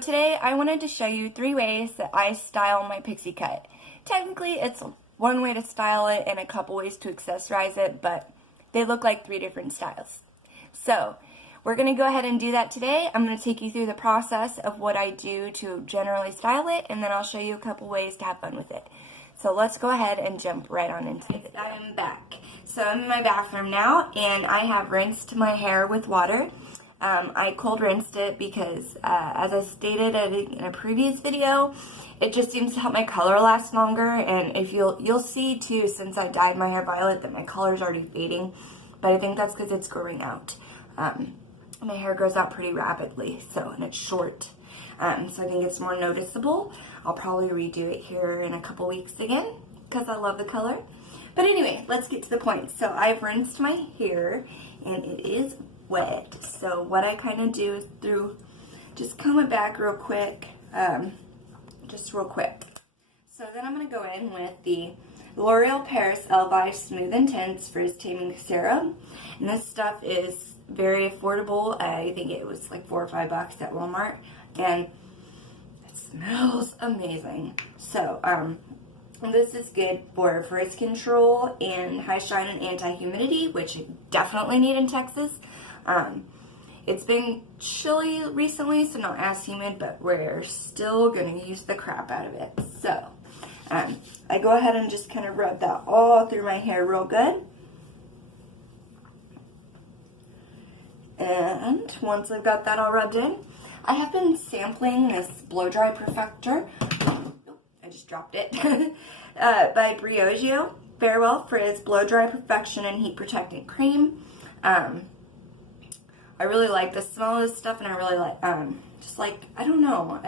today I wanted to show you 3 ways that I style my pixie cut. Technically it's one way to style it and a couple ways to accessorize it, but they look like 3 different styles. So we're going to go ahead and do that today. I'm going to take you through the process of what I do to generally style it, and then I'll show you a couple ways to have fun with it. So let's go ahead and jump right on into it. I am back. So I'm in my bathroom now, and I have rinsed my hair with water. I cold rinsed it because, as I stated in a previous video, it just seems to help my color last longer. And if you'll see too, since I dyed my hair violet, that my color is already fading. But I think that's because it's growing out. My hair grows out pretty rapidly, and it's short. So I think it's more noticeable. I'll probably redo it here in a couple weeks again because I love the color. But anyway, let's get to the point. So I've rinsed my hair and it is wet. So what I kind of do is just comb it back real quick, just real quick. So then I'm going to go in with the L'Oreal Paris Elvive Smooth Intense Frizz Taming Serum. And this stuff is very affordable. I think it was like $4 or $5 at Walmart. And it smells amazing. So, this is good for frizz control and high shine and anti-humidity, which you definitely need in Texas. It's been chilly recently, so not as humid, but we're still going to use the crap out of it. So, I go ahead and just kind of rub that all through my hair real good. And once I've got that all rubbed in, I have been sampling this Blow Dry Perfector. I just dropped it. By Briogeo. Farewell Frizz Blow Dry Perfection and Heat Protectant Cream. I really like the smell of this stuff, and I really like, I don't know,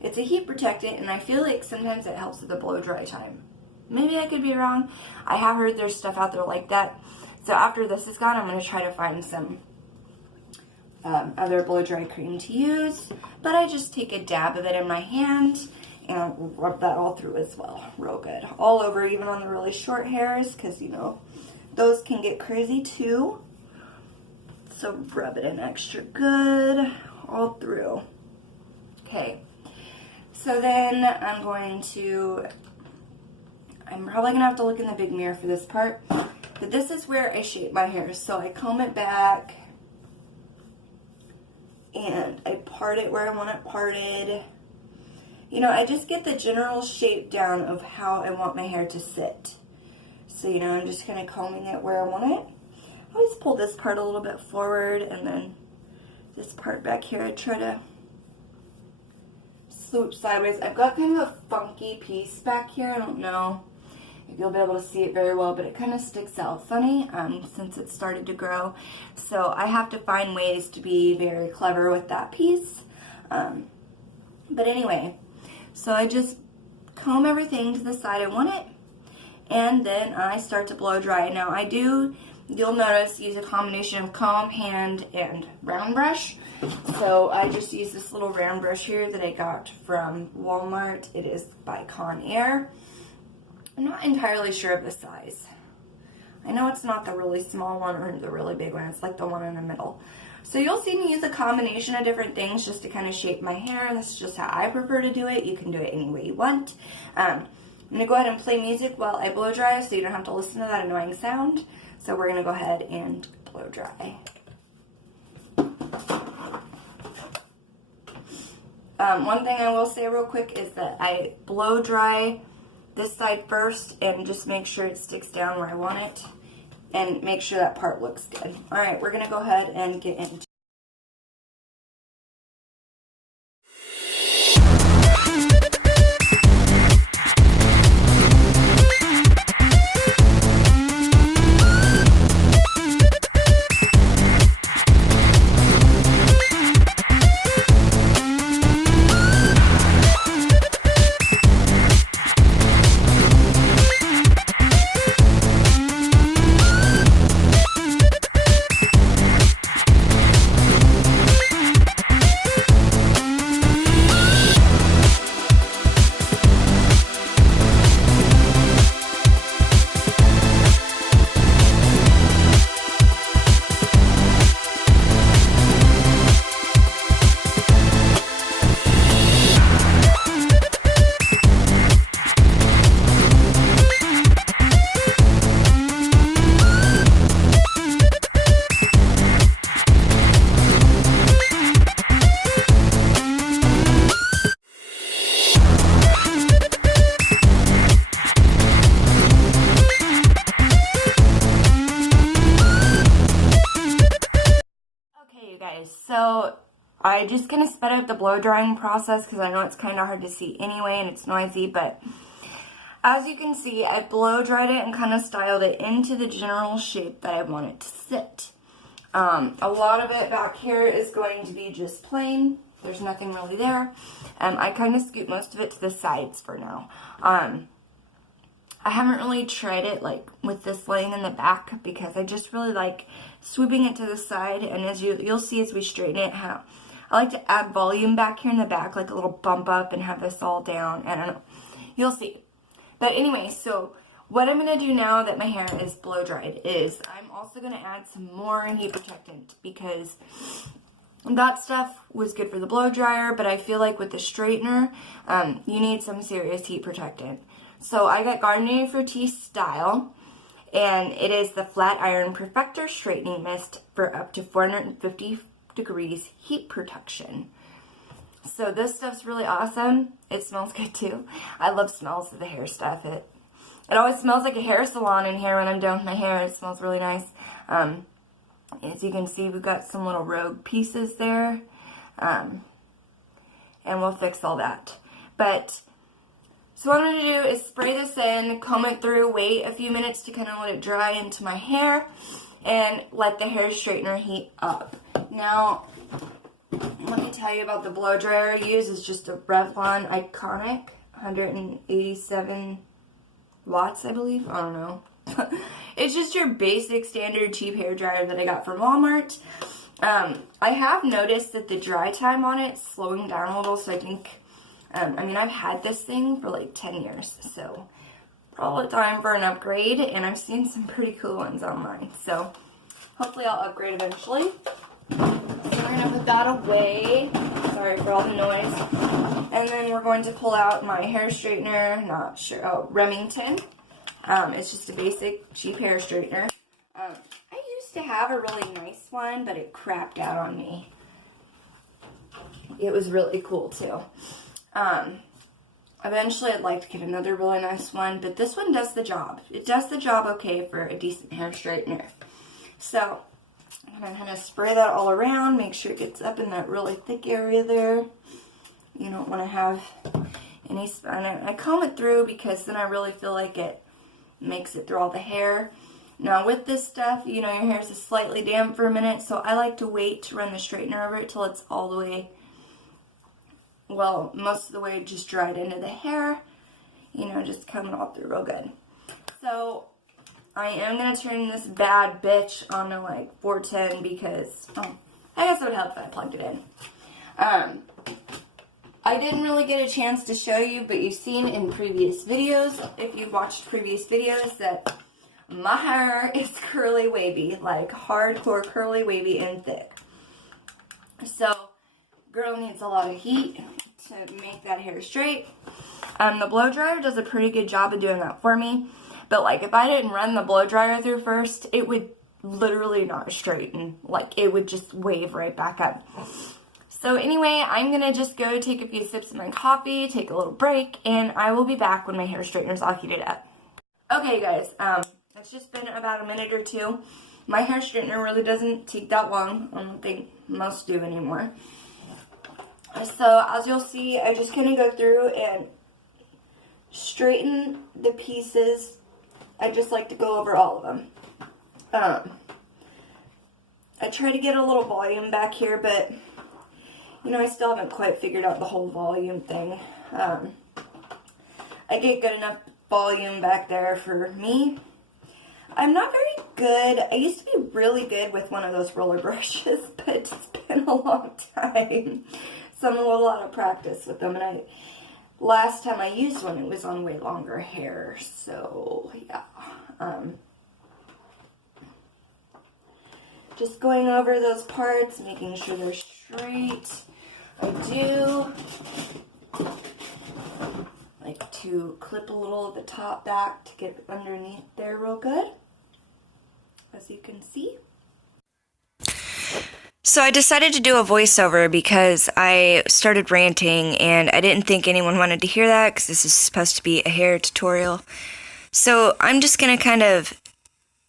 it's a heat protectant, and I feel like sometimes it helps with the blow dry time. Maybe I could be wrong. I have heard there's stuff out there like that. So after this is gone, I'm going to try to find some other blow dry cream to use, but I just take a dab of it in my hand and rub that all through as well, real good, all over, even on the really short hairs, because you know those can get crazy too. So rub it in extra good all through. Okay, so then I'm probably gonna have to look in the big mirror for this part, but this is where I shape my hair. So I comb it back and I part it where I want it parted. You know, I just get the general shape down of how I want my hair to sit. So, you know, I'm just kind of combing it where I want it. I always pull this part a little bit forward, and then this part back here, I try to swoop sideways. I've got kind of a funky piece back here. I don't know if you'll be able to see it very well, but it kind of sticks out funny since it started to grow. So I have to find ways to be very clever with that piece. But anyway, so I just comb everything to the side I want it, and then I start to blow dry. Now I do, you'll notice, use a combination of comb, hand, and round brush. So I just use this little round brush here that I got from Walmart. It is by Conair. I'm not entirely sure of the size. I know it's not the really small one or the really big one. It's like the one in the middle. So you'll see me use a combination of different things just to kind of shape my hair. This is just how I prefer to do it. You can do it any way you want. I'm going to go ahead and play music while I blow dry so you don't have to listen to that annoying sound. So we're going to go ahead and blow dry. One thing I will say real quick is that I blow dry this side first and just make sure it sticks down where I want it, and make sure that part looks good. Alright, we're going to go ahead and get into I just kind of sped up the blow drying process because I know it's kind of hard to see anyway and it's noisy, but as you can see, I blow dried it and kind of styled it into the general shape that I want it to sit. A lot of it back here is going to be just plain. There's nothing really there. I kind of scoop most of it to the sides for now. I haven't really tried it like with this laying in the back because I just really like swooping it to the side, and as you'll see as we straighten it, how I like to add volume back here in the back, like a little bump up and have this all down. I don't know. You'll see. But anyway, so what I'm going to do now that my hair is blow dried is I'm also going to add some more heat protectant because that stuff was good for the blow dryer, but I feel like with the straightener, you need some serious heat protectant. So I got Garnier Fructis Style, and it is the Flat Iron Perfector Straightening Mist for up to 450 degrees heat protection. So this stuff's really awesome. It smells good too. I love smells of the hair stuff. It always smells like a hair salon in here when I'm done with my hair. It smells really nice. As you can see, we've got some little rogue pieces there. And we'll fix all that. But so what I'm going to do is spray this in, comb it through, wait a few minutes to kind of let it dry into my hair, and let the hair straightener heat up. Now, let me tell you about the blow dryer I use. It's just a Revlon Iconic, 187 watts, I believe. I don't know. It's just your basic standard cheap hair dryer that I got from Walmart. I have noticed that the dry time on it's slowing down a little, so I think, I mean, I've had this thing for like 10 years, so probably time for an upgrade, and I've seen some pretty cool ones online, so hopefully I'll upgrade eventually. So we're going to put that away. Sorry for all the noise. And then we're going to pull out my hair straightener, not sure, oh, Remington. It's just a basic cheap hair straightener. I used to have a really nice one, but it crapped out on me. It was really cool too. Eventually I'd like to get another really nice one, but this one does the job. It does the job okay for a decent hair straightener. So I'm going to kind of spray that all around, make sure it gets up in that really thick area there. You don't want to have any spine. I comb it through because then I really feel like it makes it through all the hair. Now with this stuff, you know, your hair is slightly damp for a minute, so I like to wait to run the straightener over it till it's all the way, well, most of the way just dried into the hair. You know, just coming all through real good. So I am going to turn this bad bitch on to like 410 because, I guess it would help if I plugged it in. I didn't really get a chance to show you, but you've seen in previous videos, if you've watched previous videos, that my hair is curly wavy, like hardcore curly wavy and thick. So, girl needs a lot of heat to make that hair straight. The blow dryer does a pretty good job of doing that for me. But like if I didn't run the blow dryer through first, it would literally not straighten. Like it would just wave right back up. So anyway, I'm going to just go take a few sips of my coffee, take a little break, and I will be back when my hair straightener's all heated up. Okay guys, it's just been about a minute or two. My hair straightener really doesn't take that long. I don't think most do anymore. So as you'll see, I just kind of go through and straighten the pieces. I just like to go over all of them. I try to get a little volume back here, but you know, I still haven't quite figured out the whole volume thing. I get good enough volume back there for me. I'm not very good. I used to be really good with one of those roller brushes, but it's been a long time. So I'm a little out of practice with them, and last time I used one, it was on way longer hair, so yeah. Just going over those parts, making sure they're straight. I do like to clip a little of the top back to get underneath there real good, as you can see. So I decided to do a voiceover because I started ranting and I didn't think anyone wanted to hear that because this is supposed to be a hair tutorial. So I'm just going to kind of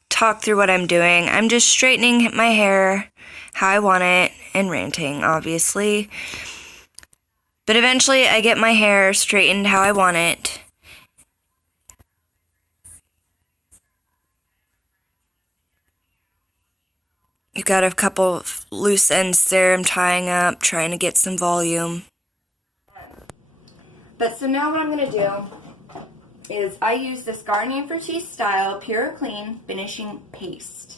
talk through what I'm doing. I'm just straightening my hair how I want it and ranting, obviously. But eventually I get my hair straightened how I want it. You got a couple of loose ends there I'm tying up, trying to get some volume. But so now what I'm going to do is I use this Garnier Fructis Style Pure Clean Finishing Paste.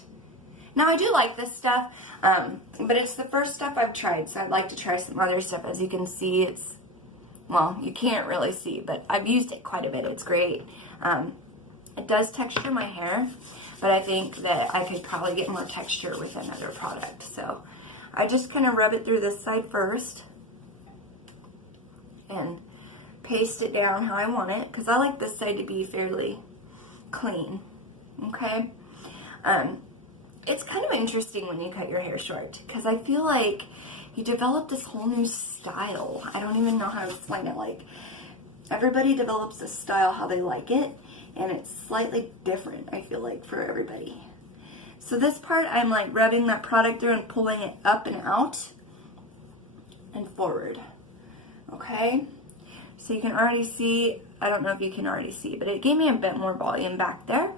Now I do like this stuff, but it's the first stuff I've tried, so I'd like to try some other stuff. As you can see, it's, well, you can't really see, but I've used it quite a bit. It's great. It does texture my hair, but I think that I could probably get more texture with another product. So I just kind of rub it through this side first and paste it down how I want it, because I like this side to be fairly clean. Okay? It's kind of interesting when you cut your hair short, because I feel like you develop this whole new style. I don't even know how to explain it. Like, everybody develops a style how they like it, and it's slightly different, I feel like, for everybody. So this part, I'm like rubbing that product through and pulling it up and out and forward. Okay? So you can already see, I don't know if you can already see, but it gave me a bit more volume back there.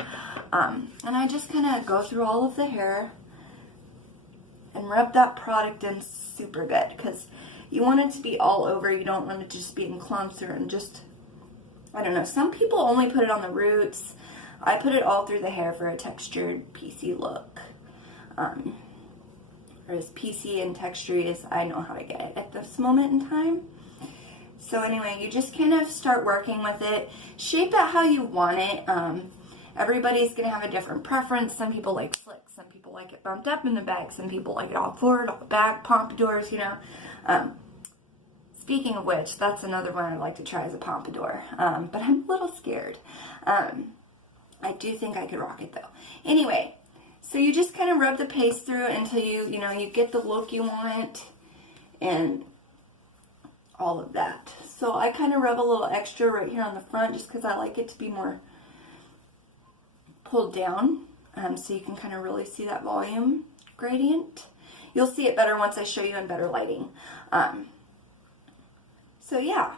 And I just kind of go through all of the hair and rub that product in super good, because you want it to be all over. You don't want it to just be in clumps or in just, I don't know. Some people only put it on the roots. I put it all through the hair for a textured, piecey look. Or as piecey and textury as I know how to get it at this moment in time. So anyway, you just kind of start working with it. Shape it how you want it. Everybody's going to have a different preference. Some people like slick. Some people like it bumped up in the back. Some people like it all forward, all back, pompadours, you know. Speaking of which, that's another one I'd like to try as a pompadour. But I'm a little scared. I do think I could rock it though. Anyway, so you just kind of rub the paste through until you know, you get the look you want and all of that. So I kind of rub a little extra right here on the front just because I like it to be more pulled down, so you can kind of really see that volume gradient. You'll see it better once I show you in better lighting. So yeah,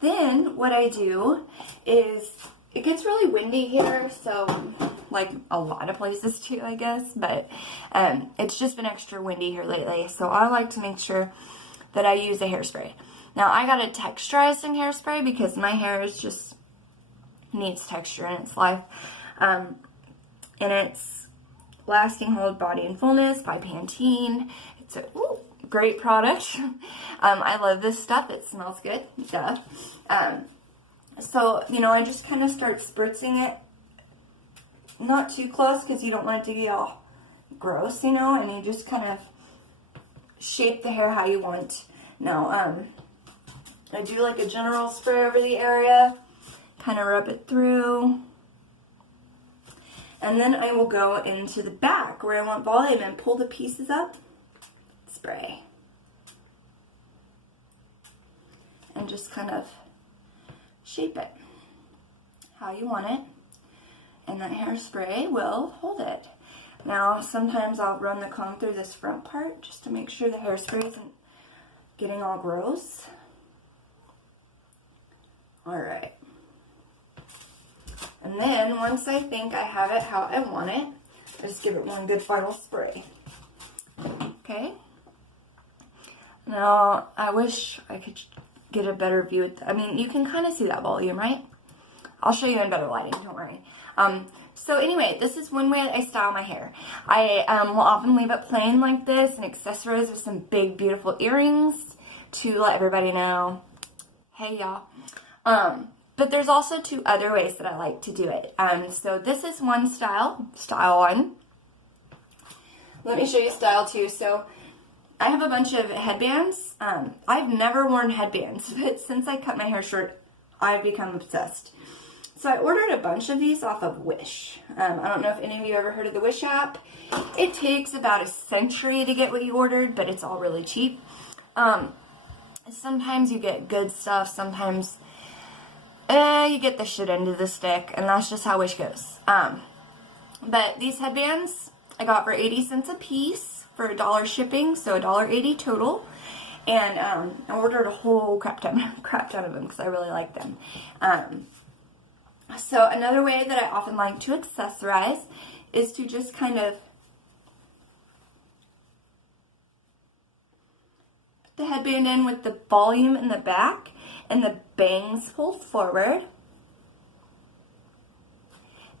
then what I do is, it gets really windy here, so like a lot of places too, I guess, but it's just been extra windy here lately, so I like to make sure that I use a hairspray. Now I got a texturizing hairspray because my hair is just needs texture in its life. And it's Lasting Hold Body and Fullness by Pantene. It's a great product. I love this stuff. It smells good. Duh. So, you know, I just kind of start spritzing it. Not too close because you don't want it to be all gross, you know, and you just kind of shape the hair how you want. Now, I do like a general spray over the area, kind of rub it through, and then I will go into the back where I want volume and pull the pieces up, spray, and just kind of shape it how you want it, and that hairspray will hold it. Now, sometimes I'll run the comb through this front part just to make sure the hairspray isn't getting all gross. Alright. And then, once I think I have it how I want it, I just give it one good final spray. Okay? Now, I wish I could get a better view. I mean, you can kind of see that volume, right? I'll show you in better lighting, don't worry. So anyway, this is one way that I style my hair. I will often leave it plain like this and accessorize with some big, beautiful earrings to let everybody know, hey, y'all. But there's also two other ways that I like to do it. So this is one style one. Let me show you style two. So I have a bunch of headbands. I've never worn headbands, but since I cut my hair short, I've become obsessed. So I ordered a bunch of these off of Wish. I don't know if any of you ever heard of the Wish app. It takes about a century to get what you ordered, but it's all really cheap. Sometimes you get good stuff, sometimes you get the shit end of the stick, and that's just how Wish goes. But these headbands I got for 80 cents a piece for $1 shipping, so $1.80 total. And I ordered a whole crap ton of them because I really like them. So another way that I often like to accessorize is to just kind of put the headband in with the volume in the back and the bangs pulled forward.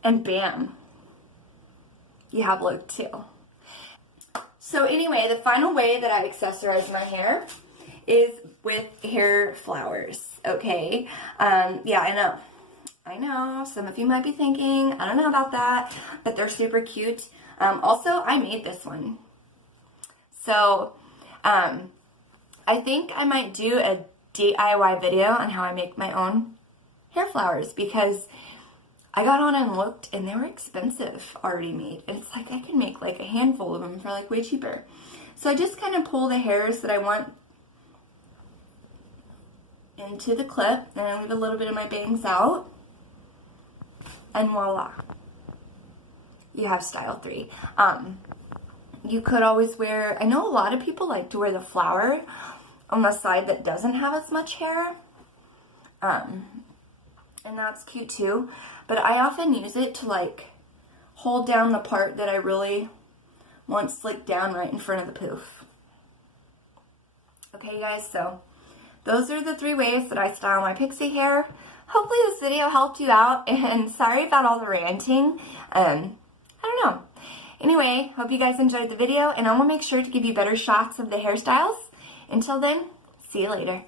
And bam, you have look too. So anyway, the final way that I accessorize my hair is with hair flowers, okay? Yeah, I know, some of you might be thinking, I don't know about that, but they're super cute. Also, I made this one. So, I think I might do a DIY video on how I make my own hair flowers, because I got on and looked, and they were expensive already made. And it's like I can make like a handful of them for like way cheaper. So I just kind of pull the hairs that I want into the clip, and I leave a little bit of my bangs out. And voila. You have style 3. You could always wear, I know a lot of people like to wear the flower on the side that doesn't have as much hair. And that's cute too. But I often use it to like hold down the part that I really want slicked down right in front of the poof. Okay guys, so those are the 3 ways that I style my pixie hair. Hopefully this video helped you out, and sorry about all the ranting. I don't know. Anyway, hope you guys enjoyed the video, and I will make sure to give you better shots of the hairstyles. Until then, see you later.